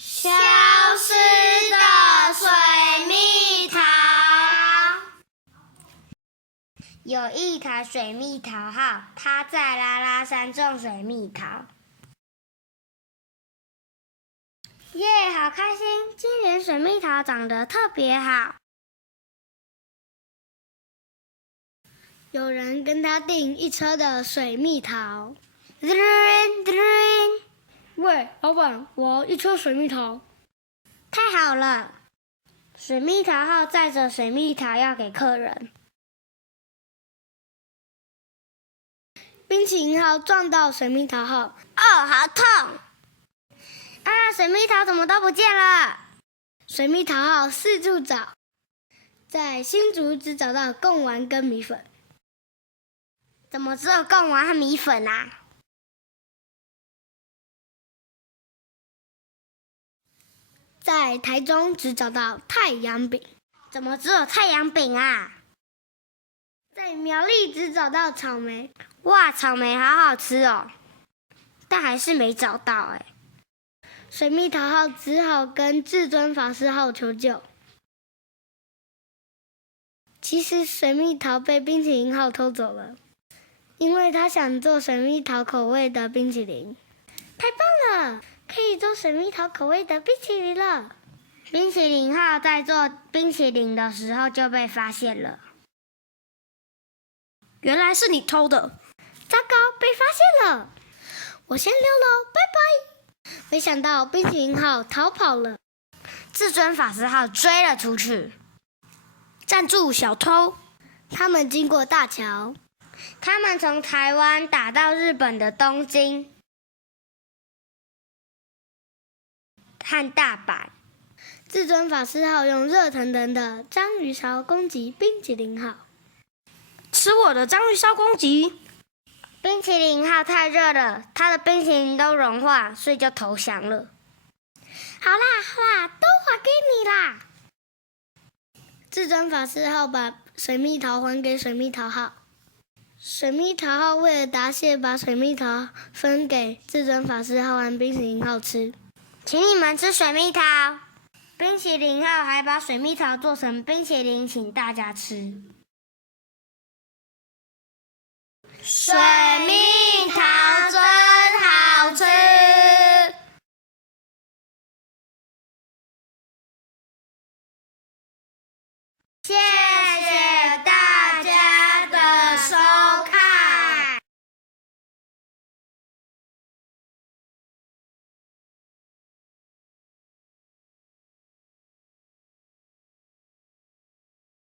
消失的水蜜桃。有一台水蜜桃号，它在拉拉山种水蜜桃。耶，好开心！今年水蜜桃长得特别好。有人跟他订一车的水蜜桃。喂，老板，我要一车水蜜桃。太好了！水蜜桃号载着水蜜桃要给客人。冰淇淋号撞到水蜜桃号，哦，好痛！啊，水蜜桃怎么都不见了？水蜜桃号四处找，在新竹只找到贡丸跟米粉。怎么只有贡丸和米粉啊？在台中只找到太阳饼。怎么只有太阳饼啊？在苗栗只找到草莓。哇，草莓好好吃哦，但还是没找到哎。水蜜桃号只好跟至尊法师号求救。其实水蜜桃被冰淇淋号偷走了，因为他想做水蜜桃口味的冰淇淋。太棒了，可以做水蜜桃口味的冰淇淋了。冰淇淋号在做冰淇淋的时候就被发现了。原来是你偷的！糟糕，被发现了！我先溜喽，拜拜！没想到冰淇淋号逃跑了，至尊法师号追了出去。站住，小偷！他们经过大桥，他们从台湾打到日本的东京和大阪。至尊法师号用热腾腾的章鱼烧攻击冰淇淋号。吃我的章鱼烧攻击！冰淇淋号太热了，它的冰淇淋都融化，所以就投降了。好啦好啦，都还给你啦！至尊法师号把水蜜桃还给水蜜桃号。水蜜桃号为了答谢，把水蜜桃分给至尊法师号和冰淇淋号吃。请你们吃水蜜桃。冰淇淋号还把水蜜桃做成冰淇淋，请大家吃。水蜜桃真好吃。谢